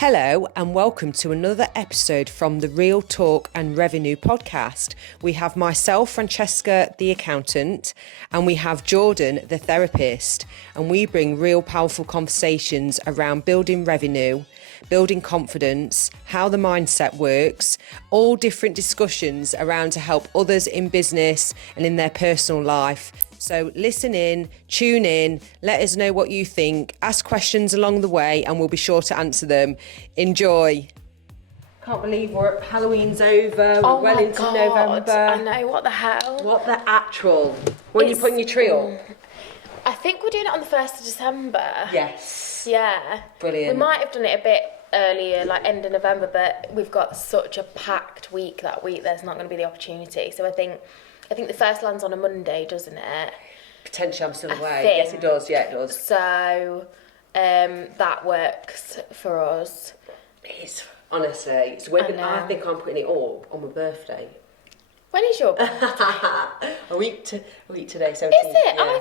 Hello and welcome to another episode from the Real Talk and Revenue podcast. We have myself, Francesca, the accountant, and we have Jordan, the therapist, and we bring real powerful conversations around building revenue, building confidence, how the mindset works, all different discussions around to help others in business and in their personal life. So listen in, tune in, let us know what you think, ask questions along the way and we'll be sure to answer them. Enjoy. Can't believe Halloween's over, we're well into November. I know, what the hell? What the actual? When are you putting your tree up? I think we're doing it on the 1st of December. Yes. Yeah. Brilliant. We might have done it a bit earlier, like end of November, but we've got such a packed week that week, there's not going to be the opportunity. So I think the first land's on a Monday, doesn't it? Potentially, I'm still away. Yes, it does. Yeah, it does. So that works for us. It's honestly, it's when I think I'm putting it up on my birthday. When is your birthday? a week today, 17th. Is it? Yeah. I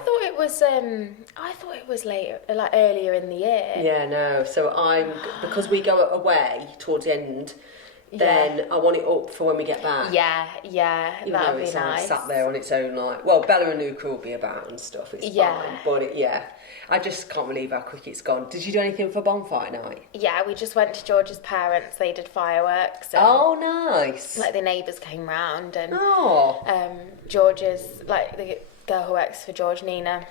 thought it was later, like earlier in the year. Yeah, no. So because we go away towards the end. Then I want it up for when we get back. Yeah, that would be nice. Sat there on its own, like, well, Bella and Luca will be about and stuff. It's fine, but I just can't believe how quick it's gone. Did you do anything for bonfire night? Yeah, we just went to George's parents. They did fireworks. And, nice. Like the neighbours came round and George's, like the girl who works for George, Nina.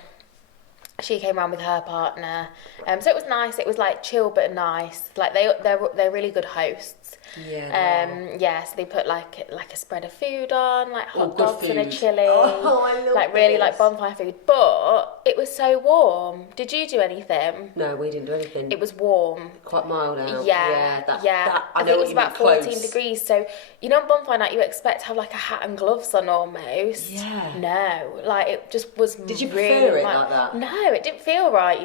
She came around with her partner, so it was nice. It was like chill but nice. Like they're really good hosts. Yeah. So they put like a spread of food on, like hot dogs food. and a chili. Oh, I love like really this. like bonfire food. But it was so warm. Did you do anything? No, we didn't do anything. It was warm. Quite mild out. Yeah. I think it was about 14 degrees. So on bonfire night you expect to have like a hat and gloves on almost. Yeah. No, like it just was. Did you really prefer it like that? No, it didn't feel right.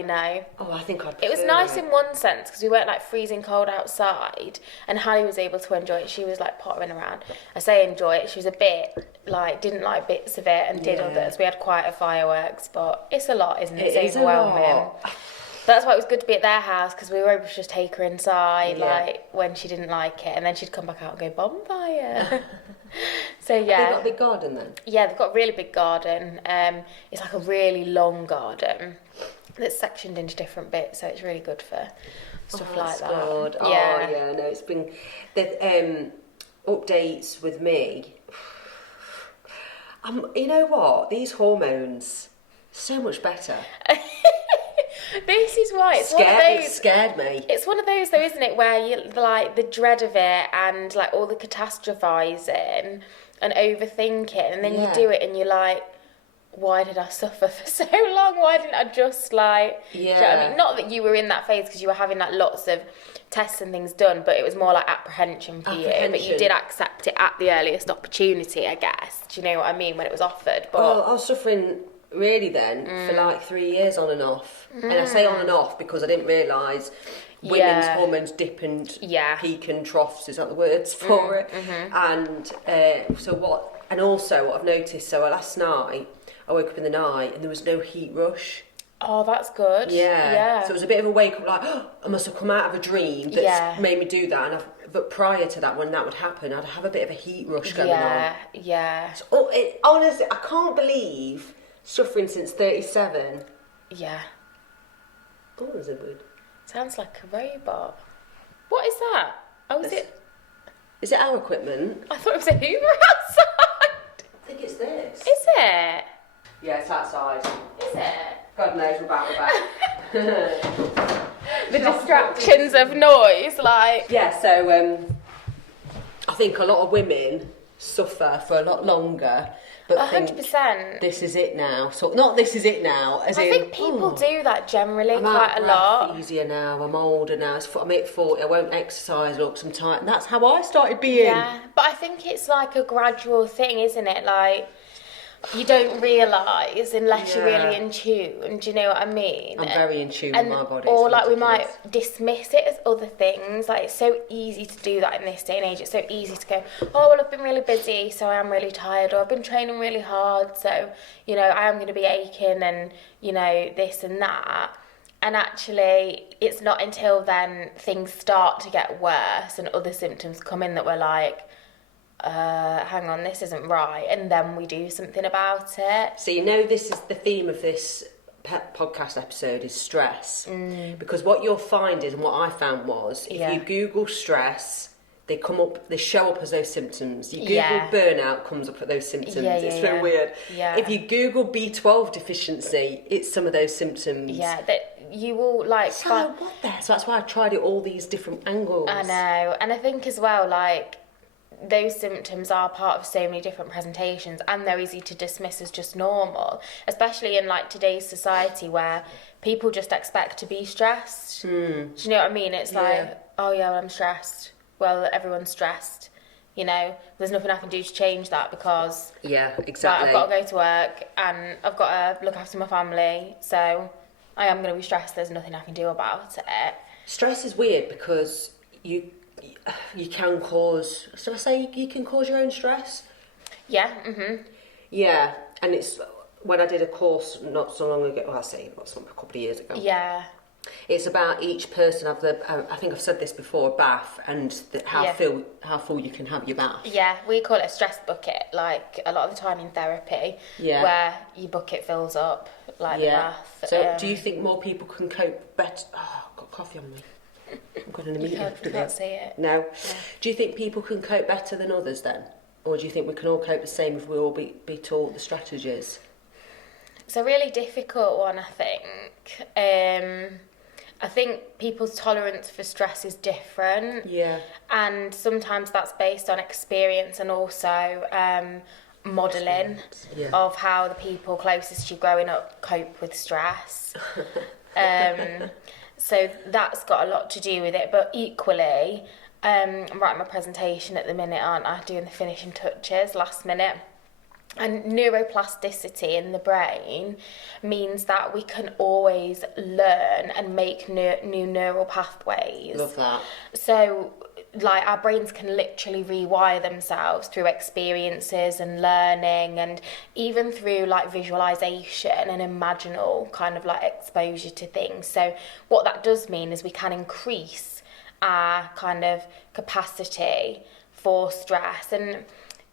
Oh, I think I'd. It was nice in one sense because we weren't like freezing cold outside, and Hallie was able to enjoy it. She was like pottering around. I say enjoy it. She was a bit like didn't like bits of it and did others. We had quite a fireworks, but it's a lot, isn't it? It's overwhelming. That's why it was good to be at their house because we were able to just take her inside like when she didn't like it, and then she'd come back out and go bonfire. So They've got a big garden then? Yeah, they've got a really big garden. It's like a really long garden that's sectioned into different bits, so it's really good for stuff like that. Good. Yeah. No, it's been the updates with me. You know what? These hormones, so much better. This is why it's one of those. It scared me. It's one of those, though, isn't it, where you like the dread of it and like all the catastrophizing and overthinking, and then you do it and you're like, why did I suffer for so long? Why didn't I just like... Yeah. Do you know what I mean? Not that you were in that phase because you were having like lots of tests and things done, but it was more like apprehension for you. But you did accept it at the earliest opportunity, I guess. Do you know what I mean? When it was offered. But I was suffering really then for like 3 years on and off. And I say on and off because I didn't realise women's hormones dip and peak and troughs, is that the words for it? And and also what I've noticed, so last night I woke up in the night and there was no heat rush. Oh, that's good. Yeah. So it was a bit of a wake up, like, I must have come out of a dream that's made me do that. But prior to that, when that would happen, I'd have a bit of a heat rush going on. Yeah. So, honestly, I can't believe suffering since 37. Yeah. Oh, there's a bird. Sounds like a robot. What is that? Oh, is it our equipment? I thought it was a Hoover outside. I think it's this. Is it? Yeah, it's outside. Is it? God knows we're back. The distractions of noise, like... Yeah, so I think a lot of women suffer for a lot longer, but 100%. This is it now. So not this is it now, as I think people do that generally quite a lot. Easier now. I'm older now. I'm at 40. I won't exercise. Look, some time. And that's how I started being. Yeah, but I think it's like a gradual thing, isn't it? Like you don't realise unless you're really in tune. Do you know what I mean? I'm very in tune with my body. Or like we might dismiss it as other things. Like it's so easy to do that in this day and age. It's so easy to go, oh well, I've been really busy, so I am really tired, or I've been training really hard, so I am going to be aching, and this and that. And actually, it's not until then things start to get worse and other symptoms come in that we're like, hang on, this isn't right. And then we do something about it. So this is the theme of this podcast episode is stress. Because what you'll find is, and what I found was, if you Google stress, they show up as those symptoms. You Google burnout, comes up with those symptoms. It's so weird. Yeah. If you Google B12 deficiency, it's some of those symptoms. Yeah, that you will like. So that's why I tried it all these different angles. I know, and I think as well, like, those symptoms are part of so many different presentations, and they're easy to dismiss as just normal, especially in like today's society where people just expect to be stressed. Do you know what I mean? It's like, oh yeah, well, I'm stressed. Well, everyone's stressed. There's nothing I can do to change that because exactly. I've got to go to work and I've got to look after my family, so I am going to be stressed. There's nothing I can do about it. Stress is weird because you can cause. So I say you can cause your own stress. Yeah. Yeah, and it's when I did a course not so long ago. Well, I say a couple of years ago. Yeah. It's about each person have I think I've said this before, a bath, and how full you can have your bath. Yeah, we call it a stress bucket, like a lot of the time in therapy, where your bucket fills up, like the bath. So do you think more people can cope better? Oh, I've got coffee on me. I'm going to a meeting. You can't see it. No. Yeah. Do you think people can cope better than others then? Or do you think we can all cope the same if we all be taught the strategies? It's a really difficult one, I think. I think people's tolerance for stress is different. Yeah. And sometimes that's based on experience and also modelling of how the people closest to you growing up cope with stress. So that's got a lot to do with it. But equally, I'm writing my presentation at the minute, aren't I? Doing the finishing touches last minute. And neuroplasticity in the brain means that we can always learn and make new neural pathways. Love that. So, like, our brains can literally rewire themselves through experiences and learning, and even through like visualization and imaginal kind of like exposure to things. So what that does mean is we can increase our kind of capacity for stress. And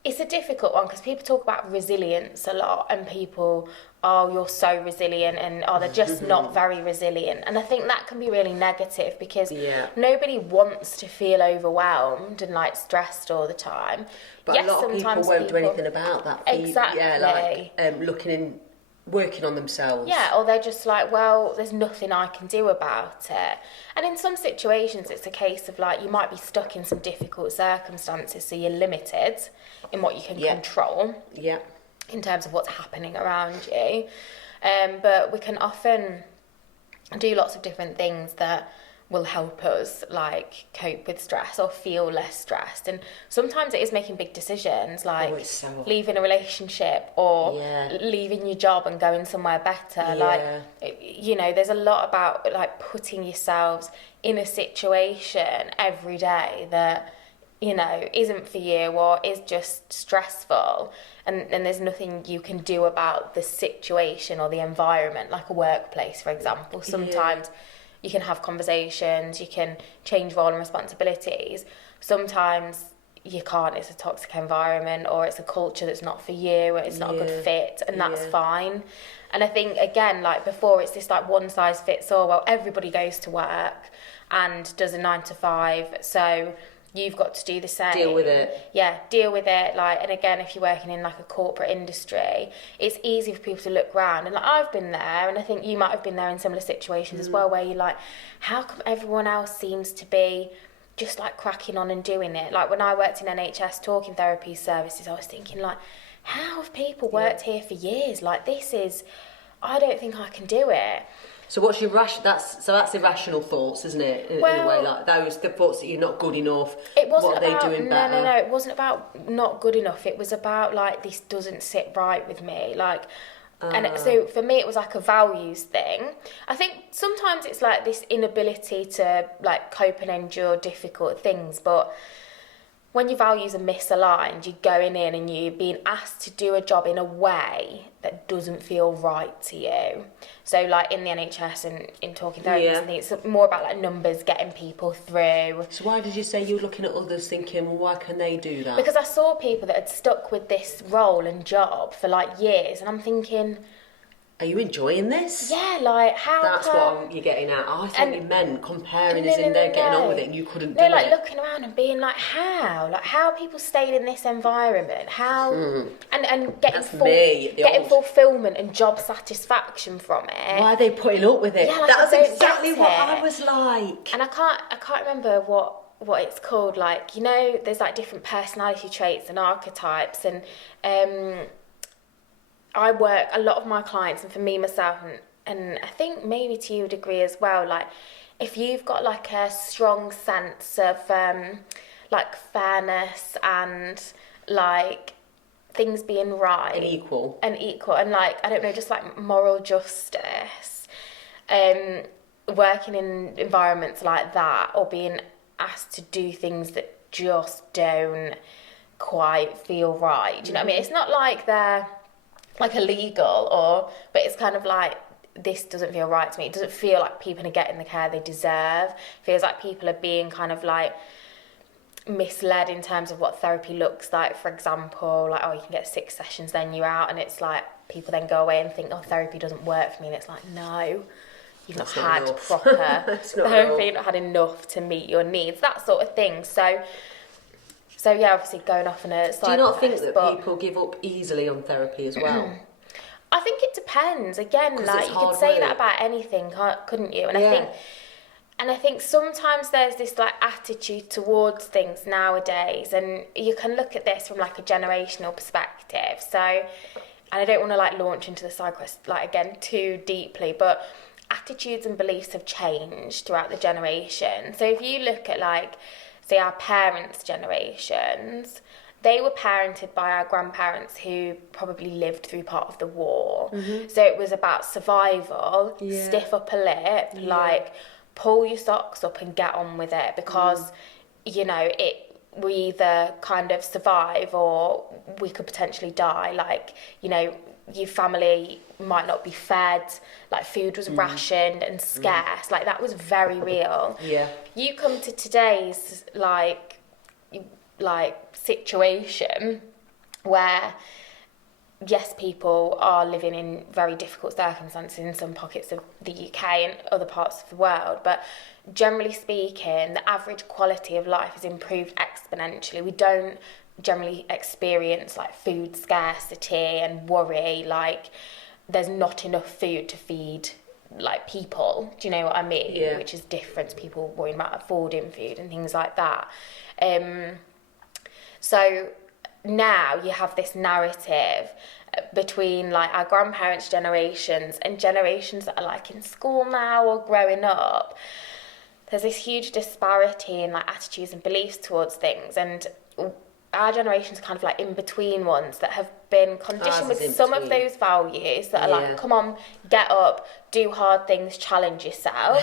it's a difficult one because people talk about resilience a lot, and people, oh, you're so resilient, and oh, they're just not very resilient. And I think that can be really negative because nobody wants to feel overwhelmed and like stressed all the time. But a lot of people won't do anything about that. Exactly. Yeah, like working on themselves. Yeah, or they're just like, well, there's nothing I can do about it. And in some situations, it's a case of like, you might be stuck in some difficult circumstances, so you're limited in what you can control. Yeah. In terms of what's happening around you. But we can often do lots of different things that will help us like cope with stress or feel less stressed. And sometimes it is making big decisions, like leaving a relationship or leaving your job and going somewhere better. Like, there's a lot about like putting yourselves in a situation every day that isn't for you or is just stressful, and there's nothing you can do about the situation or the environment, like a workplace, for example. Sometimes you can have conversations, you can change role and responsibilities. Sometimes you can't, it's a toxic environment or it's a culture that's not for you, it's not a good fit, and that's fine. And I think, again, like before, it's this like one size fits all. Well, everybody goes to work and does a 9 to 5, so you've got to do the same. Deal with it. Yeah, deal with it. Like, and again, if you're working in like a corporate industry, it's easy for people to look around, and like I've been there, and I think you might have been there in similar situations as well, where you're like, how come everyone else seems to be just like cracking on and doing it? Like when I worked in NHS talking therapy services, I was thinking like, how have people worked here for years? Like I don't think I can do it. So what's your that's irrational thoughts, isn't it? In a way, like the thoughts that you're not good enough. It wasn't what about, are they doing better? No. It wasn't about not good enough. It was about like, this doesn't sit right with me. Like, and so for me, it was like a values thing. I think sometimes it's like this inability to like cope and endure difficult things, but when your values are misaligned, you're going in and you're being asked to do a job in a way that doesn't feel right to you. So like in the NHS and in talking therapies and things, it's more about like numbers, getting people through. So why did you say you were looking at others thinking, well, why can they do that? Because I saw people that had stuck with this role and job for like years, and I'm thinking, are you enjoying this? Yeah, like how That's what you're getting at. I thought you meant comparing as in they're getting on with it and you couldn't do it. No, like looking around and being like, how? Like how are people staying in this environment? How and getting fulfilment and job satisfaction from it. Why are they putting up with it? Yeah, like, that's exactly what I was like. And I can't remember what it's called. Like, you know, there's like different personality traits and archetypes, and I work a lot of my clients, and for me myself, and I think maybe to you a degree as well, like if you've got like a strong sense of like fairness and like things being right and equal and like, I don't know, just like moral justice, working in environments like that, or being asked to do things that just don't quite feel right, do you know what I mean? It's not like they're like illegal, but it's kind of like, this doesn't feel right to me. It doesn't feel like people are getting the care they deserve. It feels like people are being kind of like misled in terms of what therapy looks like. For example, like, oh, you can get 6 sessions, then you're out, and it's like people then go away and think, oh, therapy doesn't work for me, and it's like, no, you've not had proper therapy, you've not had enough to meet your needs, that sort of thing. So yeah, obviously going off on a side. Do you not think that people give up easily on therapy as well? I think it depends. Again, like you could say that about anything, couldn't you? And I think sometimes there's this like attitude towards things nowadays, and you can look at this from like a generational perspective. So, and I don't want to like launch into the side quest like again too deeply, but attitudes and beliefs have changed throughout the generation. So if you look at like, say, our parents' generations, they were parented by our grandparents who probably lived through part of the war. So it was about survival, stiff upper lip, like pull your socks up and get on with it, because, you know, we either kind of survive or we could potentially die. Like, you know, your family might not be fed, like food was rationed and scarce, like that was very real. You come to today's like situation where yes, people are living in very difficult circumstances in some pockets of the UK and other parts of the world, but generally speaking, the average quality of life has improved exponentially. We don't generally experience like food scarcity and worry like there's not enough food to feed like people, do you know what I mean? Which is different to people worrying about affording food and things like that. So now you have this narrative between like our grandparents' generations and generations that are like in school now or growing up. There's this huge disparity in like attitudes and beliefs towards things, and our generation's kind of like in between ones that have been conditioned with some of those values that are like, come on, get up, do hard things, challenge yourself,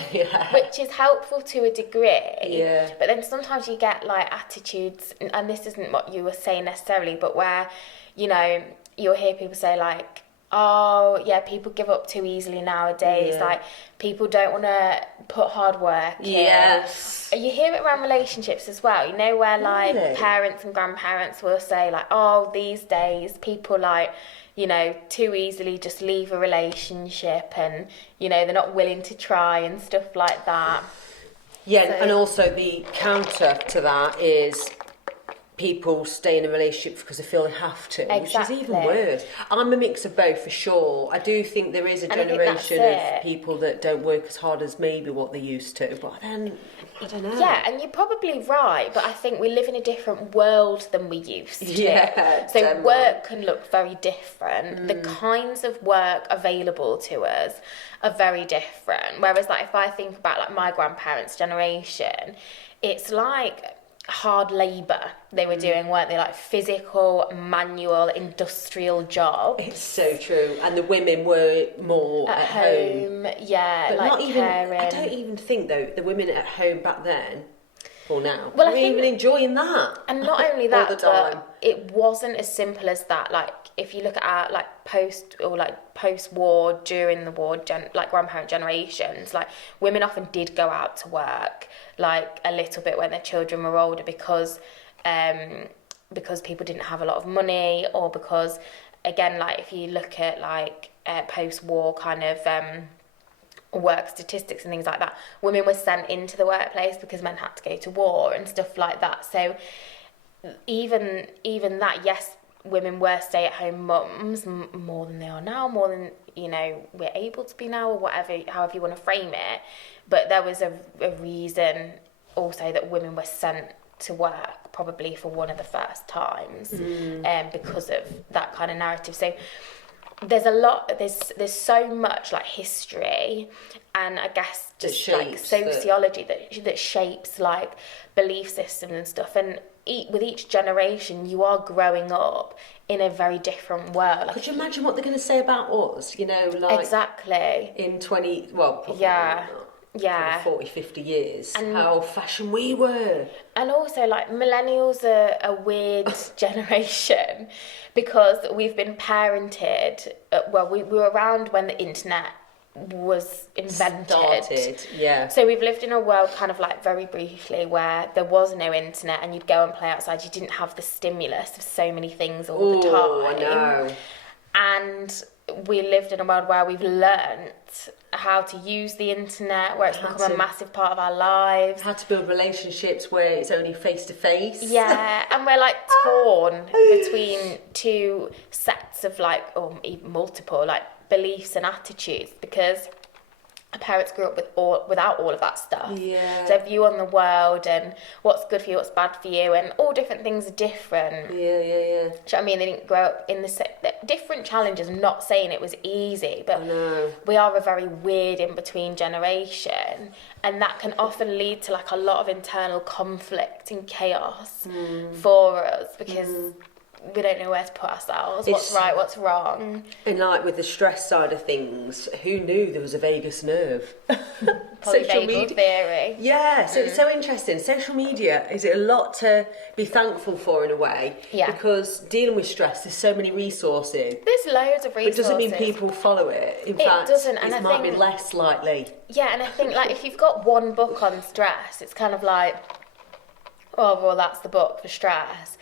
which is helpful to a degree. But then sometimes you get like attitudes, and this isn't what you were saying necessarily, but where, you know, you'll hear people say like, oh yeah, people give up too easily nowadays, like people don't want to put hard work in. You hear it around relationships as well, you know, where like parents and grandparents will say like, oh, these days people like, you know, too easily just leave a relationship, and you know, they're not willing to try and stuff like that. And also the counter to that is people stay in a relationship because they feel they have to, which is even worse. I'm a mix of both for sure. I do think there is a generation of people that don't work as hard as maybe what they used to, but then I don't know. Yeah, and you're probably right, but I think we live in a different world than we used to. So work can look very different. The kinds of work available to us are very different. Whereas like if I think about like my grandparents' generation, it's like hard labour they were doing, weren't they? Like physical, manual, industrial jobs. It's so true. And the women were more at home. Yeah, but like not even, caring. I don't even think though the women at home back then Or now. Well, I We're think, even enjoying that. and not only that, all the time. but it wasn't as simple as that. Like, if you look at our, like, post-war, during the war, like, grandparent generations, like, women often did go out to work, like, a little bit when their children were older, because people didn't have a lot of money, or because, again, like, if you look at, like, post-war kind of work statistics and things like that, women were sent into the workplace because men had to go to war and stuff like that. So even that, yes, women were stay-at-home mums more than they are now, more than, you know, we're able to be now, or whatever, however you want to frame it. But there was a reason also that women were sent to work, probably for one of the first times, because of that kind of narrative. So there's a lot, there's so much, like, history, and I guess just like sociology that shapes, like, belief systems and stuff. And with each generation, you are growing up in a very different world. Like, could you imagine what they're going to say about us? You know, like, exactly, in 20, well, probably yeah. not. Yeah. 40, 50 years, and how old-fashioned we were. And also, like, millennials are a weird generation, because we've been parented, we were around when the internet was invented. Started, yeah. So we've lived in a world, kind of, like, very briefly, where there was no internet and you'd go and play outside. You didn't have the stimulus of so many things all the time. Oh, I know. And we lived in a world where we've learnt how to use the internet, where it's become a massive part of our lives. How to build relationships where it's only face-to-face. Yeah, and we're, like, torn between two sets of, like, or even multiple, like, beliefs and attitudes, because our parents grew up without all of that stuff. Yeah. Their view on the world and what's good for you, what's bad for you, and all different things are different. Yeah. Do you know what I mean? They didn't grow up in the different challenges. I'm not saying it was easy, but we are a very weird in-between generation, and that can often lead to, like, a lot of internal conflict and chaos for us, because we don't know where to put ourselves, what's right, what's wrong. And, like, with the stress side of things, who knew there was a vagus nerve? Social media theory. Yeah, so it's so interesting. Social media is a lot to be thankful for, in a way, because dealing with stress, there's so many resources. There's loads of resources. But it doesn't mean people follow it. In fact, doesn't, and it might be less likely. Yeah, and I think, like, if you've got one book on stress, it's kind of like, oh, well, that's the book for stress.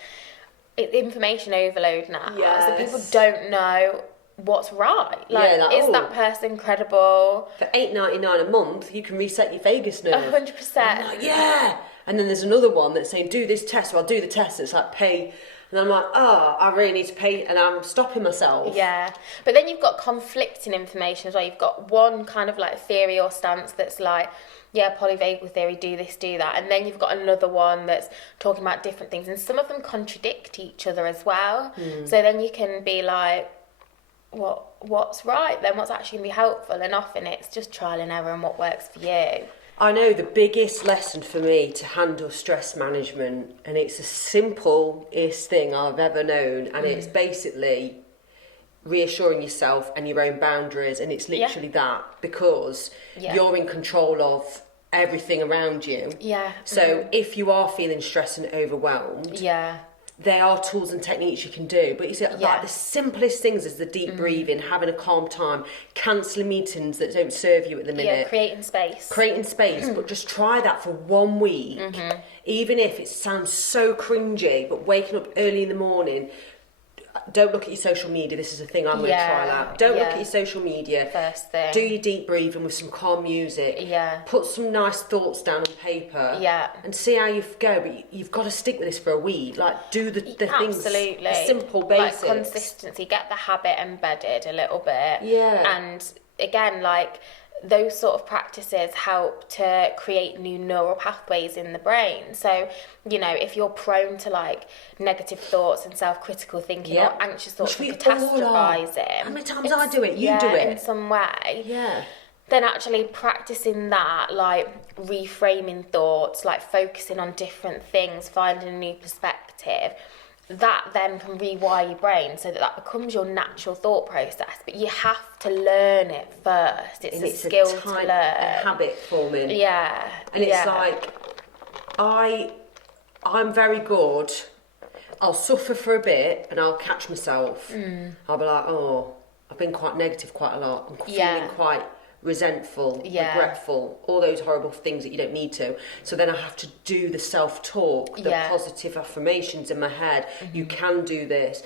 It's information overload now. Yes. So people don't know what's right. Like, is that person credible? For $8.99 a month, you can reset your vagus nerve. 100%. Like, yeah. And then there's another one that's saying, do this test. So I'll do the test. It's like, pay. And I'm like, I really need to pay. And I'm stopping myself. Yeah. But then you've got conflicting information as well. You've got one kind of, like, theory or stance that's like, yeah, polyvagal theory, do this, do that. And then you've got another one that's talking about different things. And some of them contradict each other as well. So then you can be like, what's right then? What's actually going to be helpful? And often it's just trial and error and what works for you. I know the biggest lesson for me to handle stress management, and it's the simplest thing I've ever known, and it's basically reassuring yourself and your own boundaries, and it's literally that, because you're in control of everything around you. Yeah. So if you are feeling stressed and overwhelmed, there are tools and techniques you can do. But you see, like, the simplest things is the deep breathing, having a calm time, cancelling meetings that don't serve you at the minute. Yeah, creating space. But just try that for 1 week. Even if it sounds so cringy, but waking up early in the morning, don't look at your social media. This is a thing I'm going to try out. Don't look at your social media. First thing. Do your deep breathing with some calm music. Yeah. Put some nice thoughts down on paper. Yeah. And see how you go. But you've got to stick with this for a week. Like, do the things. The simple basics. Like, consistency. Get the habit embedded a little bit. Yeah. And again, like, those sort of practices help to create new neural pathways in the brain. So, you know, if you're prone to, like, negative thoughts and self-critical thinking or anxious thoughts and catastrophizing, how many times I do it, you do it in some way, then actually practicing that, like, reframing thoughts, like, focusing on different things, finding a new perspective, that then can rewire your brain so that becomes your natural thought process. But you have to learn it first. It's a skill to learn. A habit forming. Yeah. And it's like, I'm very good. I'll suffer for a bit and I'll catch myself. I'll be like, oh, I've been quite negative quite a lot. I'm feeling quite resentful, regretful, all those horrible things that you don't need to. So then I have to do the self-talk, the positive affirmations in my head. You can do this.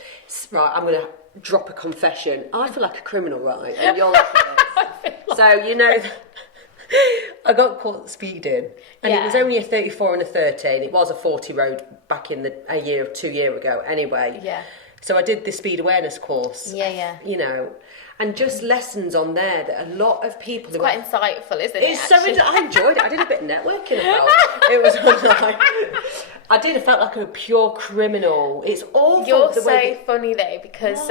Right, I'm going to drop a confession. I feel like a criminal, right? And you're like this. So, you know, I got caught speeding, and it was only a 34 and a 30, and it was a 40 road back in a year or 2 years ago anyway. Yeah. So I did the speed awareness course. Yeah. You know, and just lessons on there that a lot of people... It's quite insightful, isn't it? It's so I enjoyed it. I did a bit of networking about it. It was online. I felt like a pure criminal. It's awful. You're so funny though, because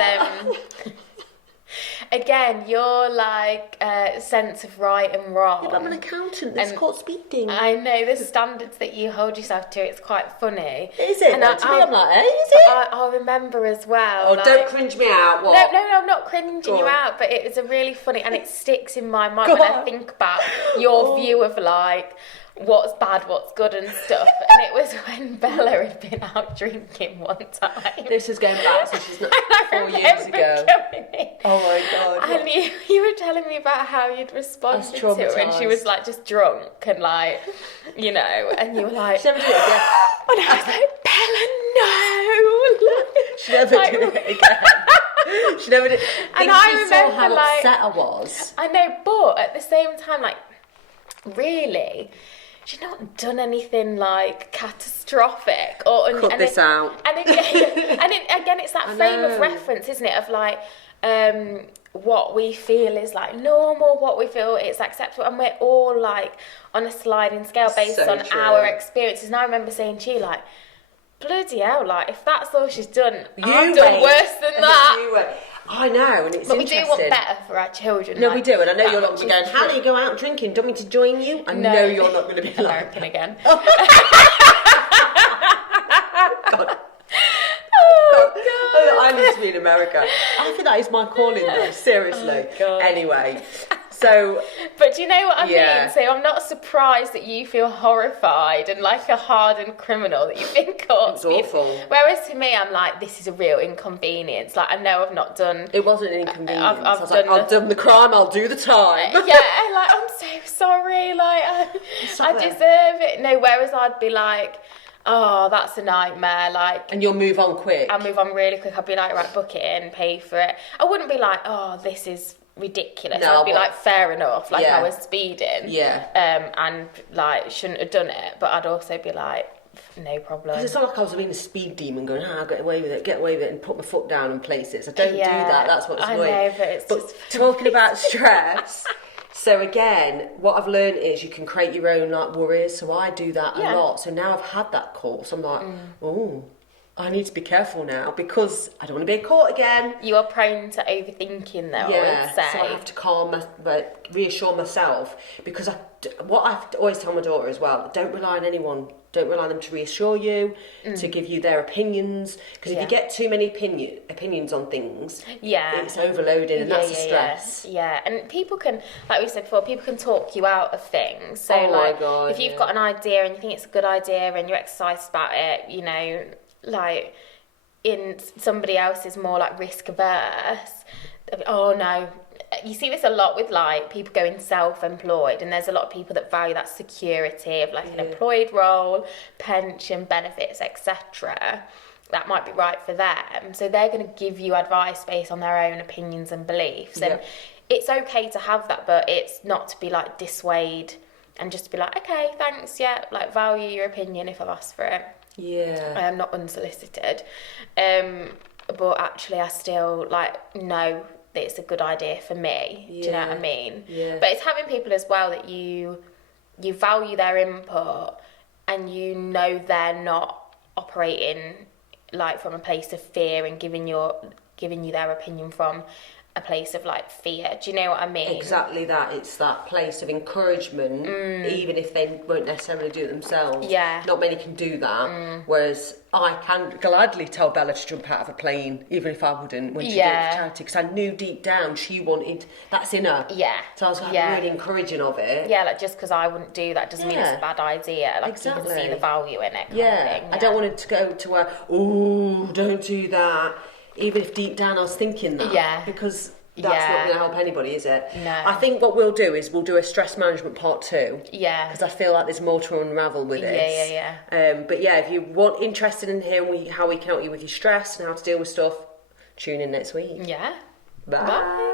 again, your like sense of right and wrong. Yeah, but I'm an accountant that's caught speeding. I know the standards that you hold yourself to. It's quite funny. Is it? And I'm like, is it? I'll remember as well. Oh, like, don't cringe me out. What? No, I'm not cringing you out. But it was a really funny, and it sticks in my mind when I think about your view of like what's bad, what's good and stuff. And it was when Bella had been out drinking one time. This is going back, so she's not 4 years ago. Oh my God. And you were telling me about how you'd responded to her when she was like just drunk and like, you know, and you were like, she never did it again. And I was like, Bella, no. She never did it again. She never did. And I remember saw how upset I was. I know, but at the same time, like, really, she's not done anything like catastrophic or cut this out. And again, it's that frame of reference, isn't it? Of like what we feel is like normal, what we feel is acceptable, and we're all like on a sliding scale based on our experiences. And I remember saying to you like, bloody hell, like if that's all she's done, I've done worse than that. I know, and it's but interesting. we do want better for our children. No, like, we do, and I know you're not going to be going, how do you go out drinking? Do you want me to join you? I know you're not going to be American like again. God. I need to be in America. I think that is my calling though, seriously. Anyway, so... But do you know what I mean? So I'm not surprised that you feel horrified and like a hardened criminal that you've been caught. It's awful. Whereas to me, I'm like, this is a real inconvenience. Like, I know I've not done... It wasn't an inconvenience. I've done the crime, I'll do the time. Yeah, like, I'm so sorry. Like, I deserve it. No, whereas I'd be like... Oh, that's a nightmare. Like, and you'll move on quick. I'll move on really quick. I'll be like, right, book it in, pay for it. I wouldn't be like, oh, this is ridiculous. No, I'd be like, fair enough. Like, I was speeding. Yeah. And like, shouldn't have done it. But I'd also be like, no problem. Because it's not like I was being a speed demon going, I'll get away with it, and put my foot down and place it. So don't do that. That's what's annoying. I know, but it's just talking about stress. So again, what I've learned is you can create your own like worries. So I do that a lot. So now I've had that course, I'm like, oh, I need to be careful now because I don't want to be caught again. You are prone to overthinking, though. I would say. So I have to reassure myself because what I always tell my daughter as well: don't rely on anyone. Don't rely on them to reassure you, to give you their opinions. Because if you get too many opinions on things, it's overloading, and that's the stress. Yeah, and people can, like we said before, people can talk you out of things. So, if you've got an idea and you think it's a good idea and you're excited about it, you know, like in somebody else is more like risk averse. Oh no. You see this a lot with like people going self-employed, and there's a lot of people that value that security of like an employed role, pension benefits, etc. That might be right for them, so they're going to give you advice based on their own opinions and beliefs. And it's okay to have that, but it's not to be like dissuade and just to be like, okay, thanks, like value your opinion if I've asked for it. I am not unsolicited, but actually I still like know that it's a good idea for me. Do you know what I mean? But it's having people as well that you value their input, and you know they're not operating like from a place of fear and giving you their opinion from a place of like fear. Do you know what I mean? Exactly that. It's that place of encouragement, even if they won't necessarily do it themselves. Yeah. Not many can do that. Whereas I can gladly tell Bella to jump out of a plane, even if I wouldn't, when she did it for charity, because I knew deep down she wanted, that's in her. Yeah. So I was like really encouraging of it. Yeah, like just because I wouldn't do that doesn't mean it's a bad idea. Like you can see the value in it. Kind of thing. Yeah. I don't want it to go to a, oh, don't do that. Even if deep down I was thinking that. Yeah. Because that's not going to help anybody, is it? No. I think what we'll do is we'll do a stress management part 2. Yeah. Because I feel like there's more to unravel with this. Yeah. But yeah, if you're interested in hearing how we can help you with your stress and how to deal with stuff, tune in next week. Yeah. Bye.